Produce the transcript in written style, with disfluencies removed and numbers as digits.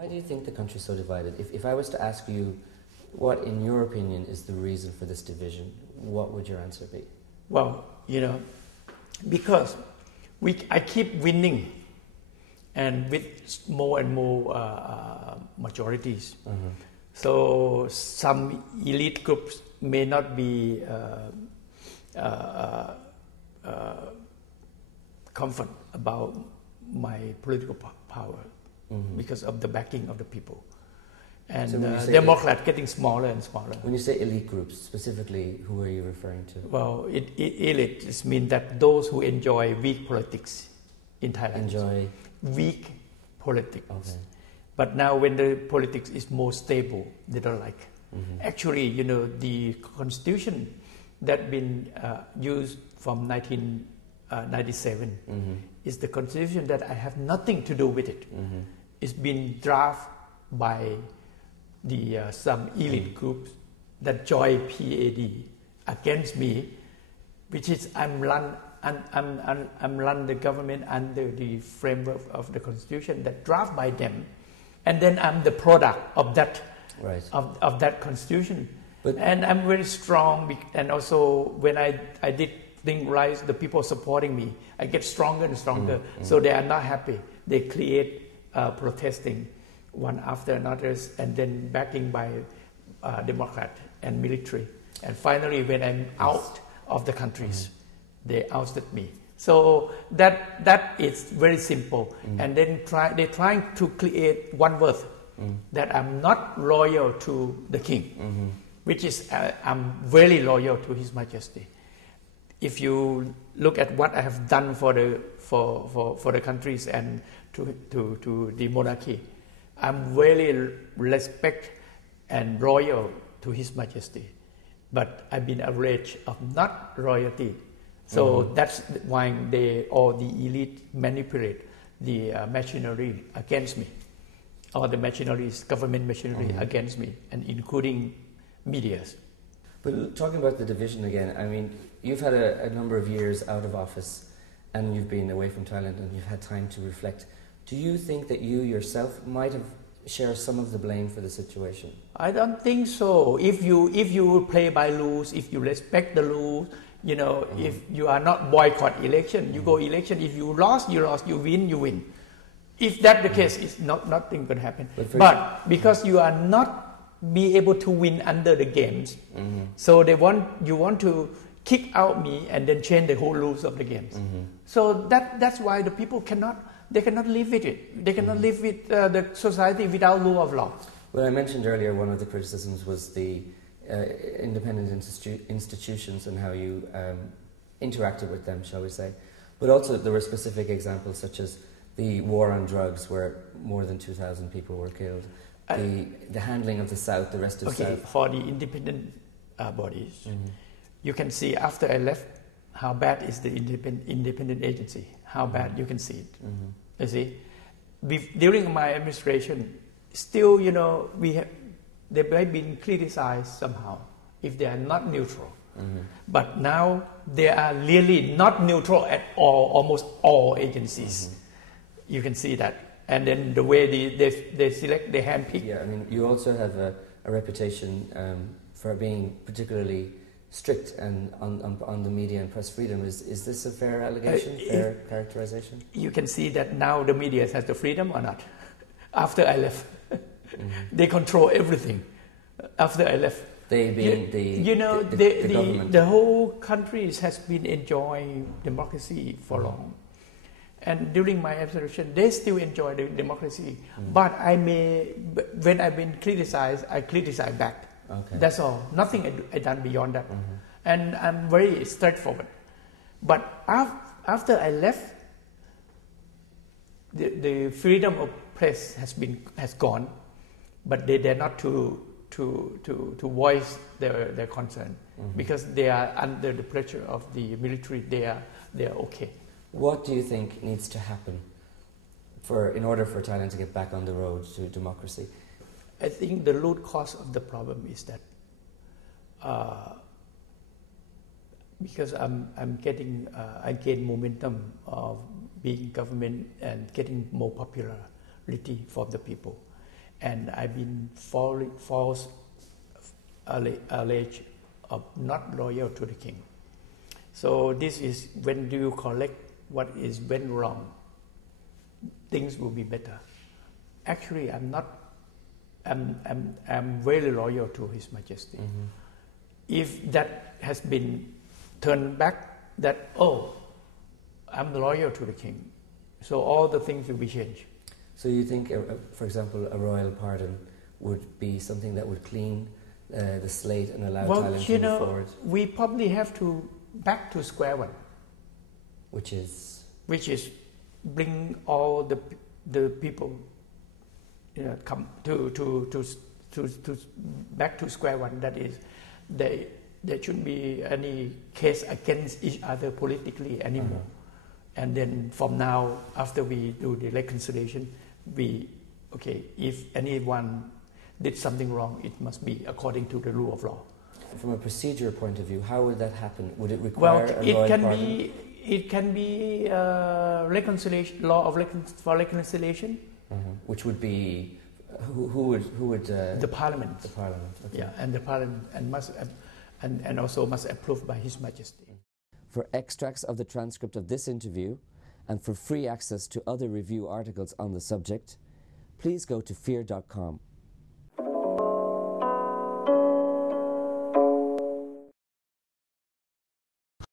Why do you think the country is so divided? If I was to ask you, what, in your opinion, is the reason for this division, what would your answer be? Well, because I keep winning, and with more and more majorities. So some elite groups may not be comfort about my political power because of the backing of the people. And So Democrats getting smaller and smaller. When you say elite groups, specifically, who are you referring to? Well, elite just means that those who enjoy weak politics in Thailand. Enjoy weak politics. Okay. But now when the politics is more stable, they don't like. Actually, the constitution that been used from 1997 is the constitution that I have nothing to do with it. It's been drafted by the some elite groups that join PAD against me, which is I'm run the government under the framework of the constitution that draft by them, and then I'm the product of that of that constitution. And I'm very strong, and also when I did things right, the people supporting me, I get stronger and stronger. So they are not happy. They create protesting one after another, and then backing by Democrat and military. And finally, when I'm out of the countries, they ousted me. So that is very simple. And then they're trying to create one word that I'm not loyal to the king, which is I'm very loyal to His Majesty. If you look at what I have done for the countries and to the monarchy, I'm very respect and loyal to His Majesty. But I've been outraged of not loyalty. So that's why the elite manipulate the machinery against me, or the machineries, government machinery against me, and including medias. But talking about the division again, I mean, you've had a number of years out of office, and you've been away from Thailand, and you've had time to reflect. Do you think that you yourself might have shared some of the blame for the situation? I don't think so. If you play by rules, if you respect the rules, if you are not boycott election, you go election. If you lost, you lost. You win, you win. If that's the case, it's nothing going to happen. But because you are not be able to win under the games, so you want to kick out me and then change the whole rules of the games. So that's why the people cannot live with it. They cannot live with the society without rule of law. Well, I mentioned earlier one of the criticisms was the independent institutions and how you interacted with them, shall we say. But also there were specific examples such as the war on drugs where more than 2,000 people were killed. The handling of the South, the rest of South. For the independent bodies, you can see after I left how bad is the independent agency, how bad you can see it. You see, during my administration, still, they may have been criticized somehow if they are not neutral. But now they are really not neutral at all, almost all agencies. You can see that. And then the way they select, they handpick. Yeah, I mean, you also have a reputation for being particularly strict and on the media and press freedom. Is this a fair allegation, fair characterization? You can see that now the media has the freedom or not. After I left, they control everything. After I left, they being the government. The whole country has been enjoying democracy for long. And during my administration, they still enjoy the democracy. But when I've been criticized, I criticize back. Okay. That's all. Nothing I done beyond that. And I'm very straightforward. But after I left, the freedom of press has gone, but they dare not to voice their concern because they are under the pressure of the military. They are okay. What do you think needs to happen in order for Thailand to get back on the road to democracy? I think the root cause of the problem is that because I gain momentum of being government and getting more popularity from the people. and I've been false alleged of not loyal to the king. So this is when do you correct what is went wrong, things will be better. Actually, I'm not. I'm very loyal to His Majesty. Mm-hmm. If that has been turned back, that I'm loyal to the king, so all the things will be changed. So you think, for example, a royal pardon would be something that would clean the slate and allow Thailand to move forward? We probably have to back to square one, which is bring all the people come to back to square one. That is, there shouldn't be any case against each other politically anymore. Uh-huh. And then from now, after we do the reconciliation, if anyone did something wrong, it must be according to the rule of law. From a procedure point of view, how would that happen? Would it require a royal pardon? It can be reconciliation law for reconciliation, which would be who would the parliament. The parliament, okay. Yeah, and the parliament and also must approve by His Majesty. For extracts of the transcript of this interview, and for free access to other review articles on the subject, please go to fear.com.